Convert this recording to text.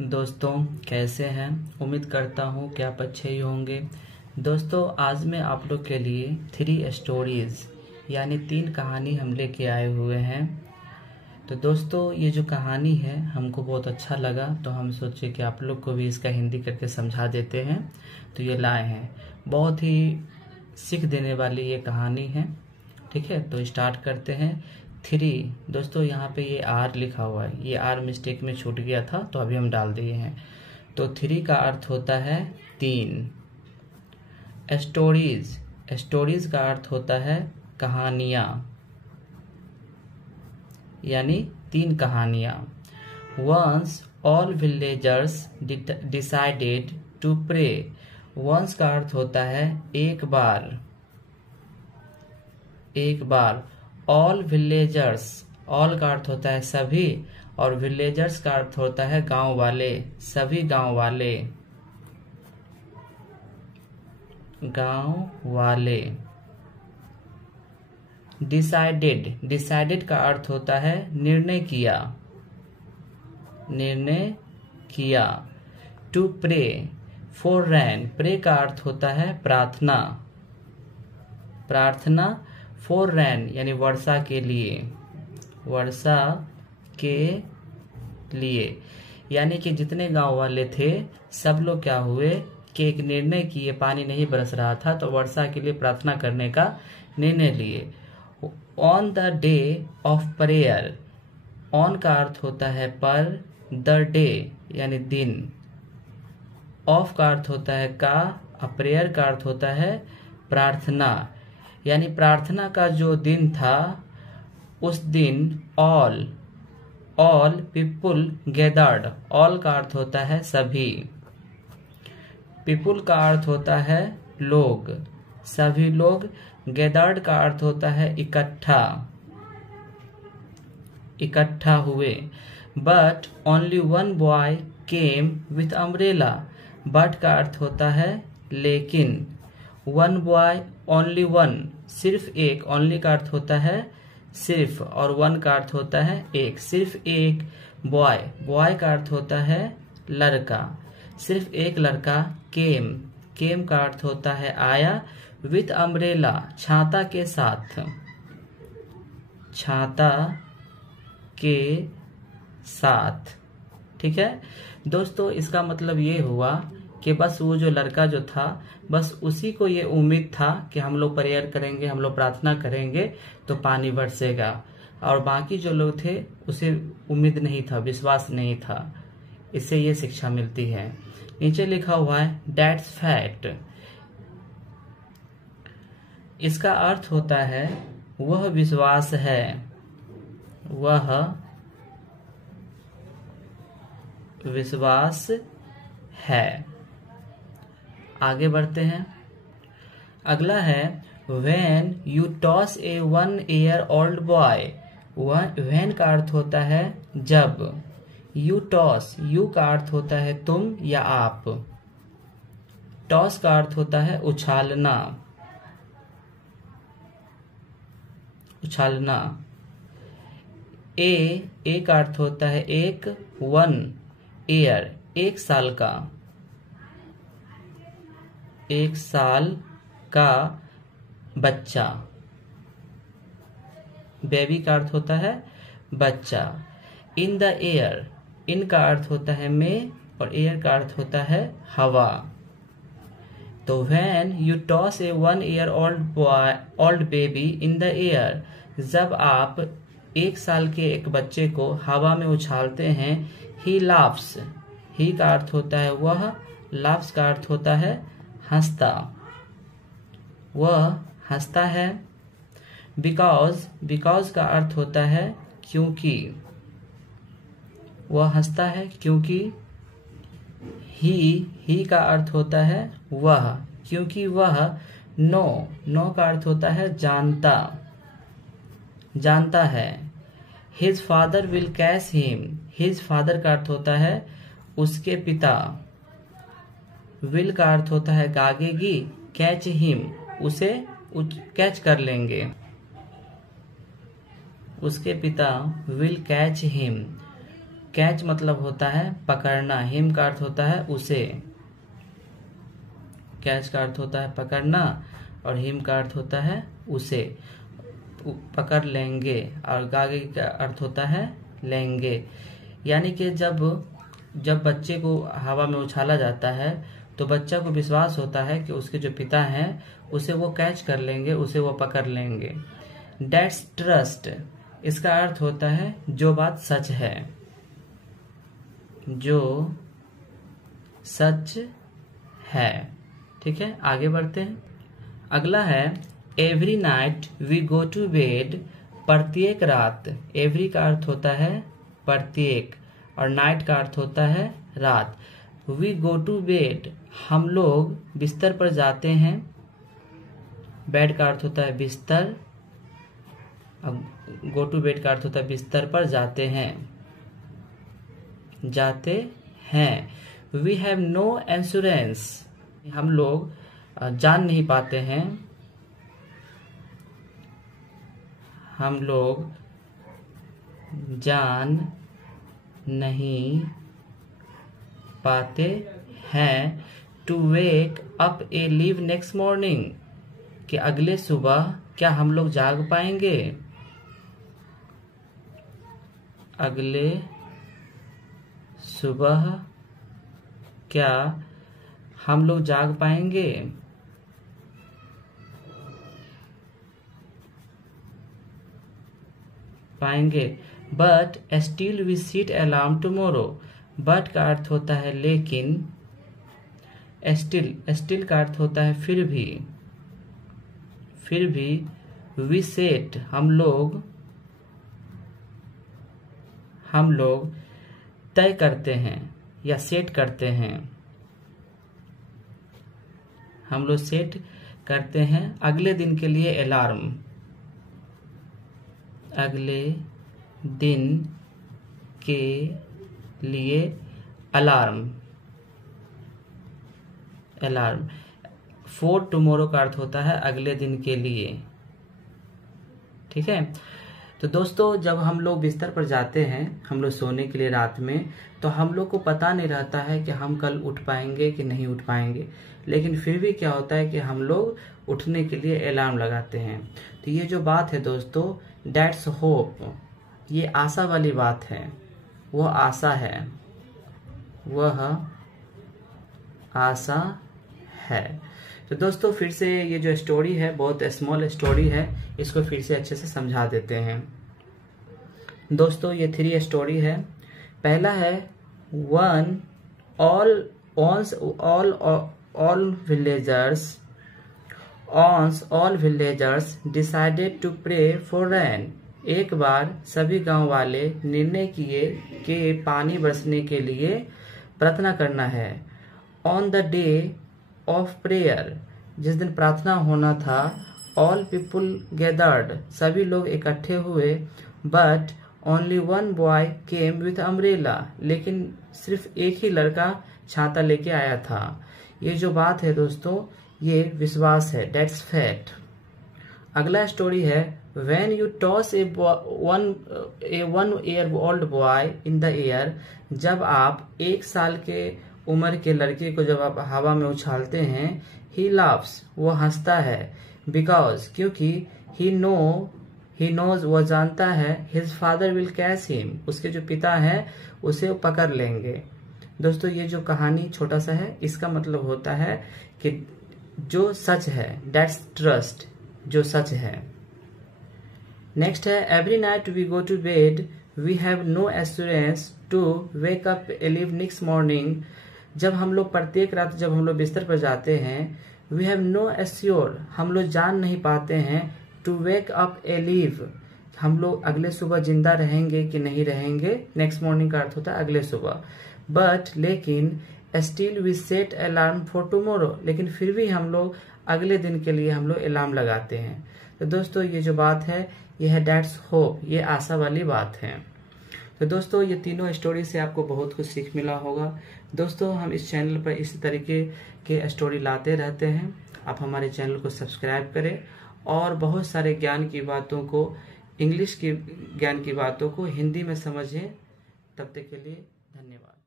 दोस्तों कैसे हैं। उम्मीद करता हूँ कि आप अच्छे ही होंगे। दोस्तों आज मैं आप लोग के लिए 3 स्टोरीज यानी 3 कहानी हम लेके आए हुए हैं। तो दोस्तों ये जो कहानी है हमको बहुत अच्छा लगा, तो हम सोचे कि आप लोग को भी इसका हिंदी करके समझा देते हैं, तो ये लाए हैं। बहुत ही सीख देने वाली ये कहानी है। ठीक है, तो स्टार्ट करते हैं। 3 दोस्तों यहाँ पे ये आर लिखा हुआ है, ये आर मिस्टेक में छूट गया था तो अभी हम डाल दिए हैं। तो 3 का अर्थ होता है 3। स्टोरीज, स्टोरीज का अर्थ होता है कहानियाँ, यानी 3 कहानियाँ। Once all villagers decided to pray. Once का अर्थ होता है एक बार, एक बार। ऑल विलेजर्स, ऑल का अर्थ होता है सभी, और विलेजर्स का अर्थ होता है गांव वाले, सभी गांव वाले, गांव वाले। डिसाइडेड, डिसाइडेड का अर्थ होता है निर्णय किया, निर्णय किया। To pray for rain, pray का अर्थ होता है प्रार्थना, प्रार्थना। फॉर रैन यानी वर्षा के लिए, वर्षा के लिए। यानी कि जितने गांव वाले थे सब लोग क्या हुए कि एक निर्णय किए, पानी नहीं बरस रहा था तो वर्षा के लिए प्रार्थना करने का निर्णय लिए। On the day of prayer, on का अर्थ होता है पर, द डे यानी दिन, ऑफ का अर्थ होता है का, प्रेयर का अर्थ होता है प्रार्थना। यानी प्रार्थना का जो दिन था उस दिन ऑल पीपुल गैदर्ड, ऑल का अर्थ होता है सभी, पीपुल का अर्थ होता है लोग, सभी लोग। गैदर्ड का अर्थ होता है इकट्ठा, इकट्ठा हुए। But only one boy came with umbrella, but का अर्थ होता है लेकिन, वन बॉय ओनली वन, सिर्फ एक, ओनली का अर्थ होता है सिर्फ, और वन का अर्थ होता है एक, सिर्फ एक बॉय, बॉय का अर्थ होता है लड़का, सिर्फ एक लड़का। केम, केम का अर्थ होता है आया, विथ अम्ब्रेला छाता के साथ, छाता के साथ। ठीक है दोस्तों, इसका मतलब ये हुआ कि बस वो जो लड़का जो था बस उसी को ये उम्मीद था कि हम लोग प्रेयर करेंगे, हम लोग प्रार्थना करेंगे तो पानी बरसेगा, और बाकी जो लोग थे उसे उम्मीद नहीं था, विश्वास नहीं था। इससे ये शिक्षा मिलती है। नीचे लिखा हुआ है दैट्स फैक्ट, इसका अर्थ होता है वह विश्वास है, वह विश्वास है। आगे बढ़ते हैं। अगला है when you toss A 1 year old boy। When का अर्थ होता है जब, यू टॉस, यू का अर्थ होता है तुम या आप, टॉस का अर्थ होता है उछालना, उछालना। ए का अर्थ होता है एक, 1 year 1 साल का, 1 साल का बच्चा। बेबी का अर्थ होता है बच्चा। इन द एयर, इन का अर्थ होता है में, और एयर का अर्थ होता है हवा। तो when you toss A 1 year old baby in the air, जब आप 1 साल के एक बच्चे को हवा में उछालते हैं। ही लाफ्स, ही का अर्थ होता है वह, लाफ्स का अर्थ होता है हंसता, वह हंसता है। बिकॉज, बिकॉज का अर्थ होता है क्योंकि, वह हंसता है क्योंकि। ही का अर्थ होता है वह, क्योंकि वह। नो, नो का अर्थ होता है जानता, जानता है। His father will catch him, his father का अर्थ होता है उसके पिता, विल का अर्थ होता है गागेगी, कैच हिम उसे कैच कर लेंगे, उसके पिता विल कैच हिम, कैच मतलब होता है पकड़ना, हिम का अर्थ होता है उसे, कैच का अर्थ होता है पकड़ना और हिम का अर्थ होता है उसे, पकड़ लेंगे, और आगे का अर्थ होता है लेंगे। यानी कि जब बच्चे को हवा में उछाला जाता है तो बच्चा को विश्वास होता है कि उसके जो पिता हैं उसे वो कैच कर लेंगे, उसे वो पकड़ लेंगे। डेट्स ट्रस्ट, इसका अर्थ होता है जो बात सच है, जो सच है। ठीक है, आगे बढ़ते हैं। अगला है every night we go to bed, प्रत्येक रात। एवरी का अर्थ होता है प्रत्येक और नाइट का अर्थ होता है रात। वी गो टू बेड, हम लोग बिस्तर पर जाते हैं। बेड का अर्थ होता है बिस्तर, अब गो टू बेड का अर्थ होता है बिस्तर पर जाते हैं, जाते हैं। वी हैव नो इंश्योरेंस, हम लोग जान नहीं पाते हैं, हम लोग जान नहीं पाते हैं। To wake up alive next morning, कि अगले सुबह क्या हम लोग जाग पाएंगे, अगले सुबह क्या हम लोग जाग पाएंगे। But still we set alarm tomorrow, but का अर्थ होता है लेकिन, स्टिल का अर्थ होता है फिर भी, वी सेट हम लोग तय करते हैं या सेट करते हैं, हम लोग सेट करते हैं अगले दिन के लिए अलार्म, अगले दिन के लिए अलार्म। फॉर टुमारो का अर्थ होता है अगले दिन के लिए। ठीक है, तो दोस्तों जब हम लोग बिस्तर पर जाते हैं, हम लोग सोने के लिए रात में, तो हम लोग को पता नहीं रहता है कि हम कल उठ पाएंगे कि नहीं उठ पाएंगे, लेकिन फिर भी क्या होता है कि हम लोग उठने के लिए अलार्म लगाते हैं। तो ये जो बात है दोस्तों, डेट्स होप, ये आशा वाली बात है, वह आशा है, वह आशा है। तो दोस्तों फिर से ये जो स्टोरी है बहुत स्मॉल स्टोरी है, इसको फिर से अच्छे से समझा देते हैं। दोस्तों ये 3 स्टोरी है। पहला है all villagers decided to pray for rain। एक बार सभी गांव वाले निर्णय किए कि पानी बरसने के लिए प्रार्थना करना है। On the day of prayer, जिस दिन प्रार्थना होना था, all people gathered, सभी लोग इकट्ठे हुए, but only one boy came with umbrella, लेकिन सिर्फ एक ही लड़का छाता लेके आया था। ये जो बात है दोस्तों, ये विश्वास है, that's fact। अगला स्टोरी है when you toss a 1-year-old boy in the air, जब आप 1 साल के उम्र के लड़के को जब आप हवा में उछालते हैं, he laughs, वो हंसता है, because, क्योंकि he knows, वो जानता है, his father will catch him, उसके जो पिता हैं उसे पकड़ लेंगे। दोस्तों ये जो कहानी छोटा सा है, इसका मतलब होता है कि जो सच है, that's trust, जो सच है। नेक्स्ट है every night we go to bed, we have no assurance to wake up alive next morning. जब हम लोग प्रत्येक रात जब हम लोग बिस्तर पर जाते हैं, वी हैव नो एश्योर, हम लोग जान नहीं पाते हैं, to wake up alive, हम लोग अगले सुबह जिंदा रहेंगे कि नहीं रहेंगे। नेक्स्ट मॉर्निंग का अर्थ होता है अगले सुबह। बट लेकिन still we set alarm for tomorrow, लेकिन फिर भी हम लोग अगले दिन के लिए हम लोग अलार्म लगाते हैं। तो दोस्तों ये जो बात है, ये है डेट्स होप, ये आशा वाली बात है। तो दोस्तों ये तीनों स्टोरी से आपको बहुत कुछ सीख मिला होगा। दोस्तों हम इस चैनल पर इसी तरीके के स्टोरी लाते रहते हैं, आप हमारे चैनल को सब्सक्राइब करें और बहुत सारे ज्ञान की बातों को, इंग्लिश की ज्ञान की बातों को हिंदी में समझें, तब तक के लिए धन्यवाद।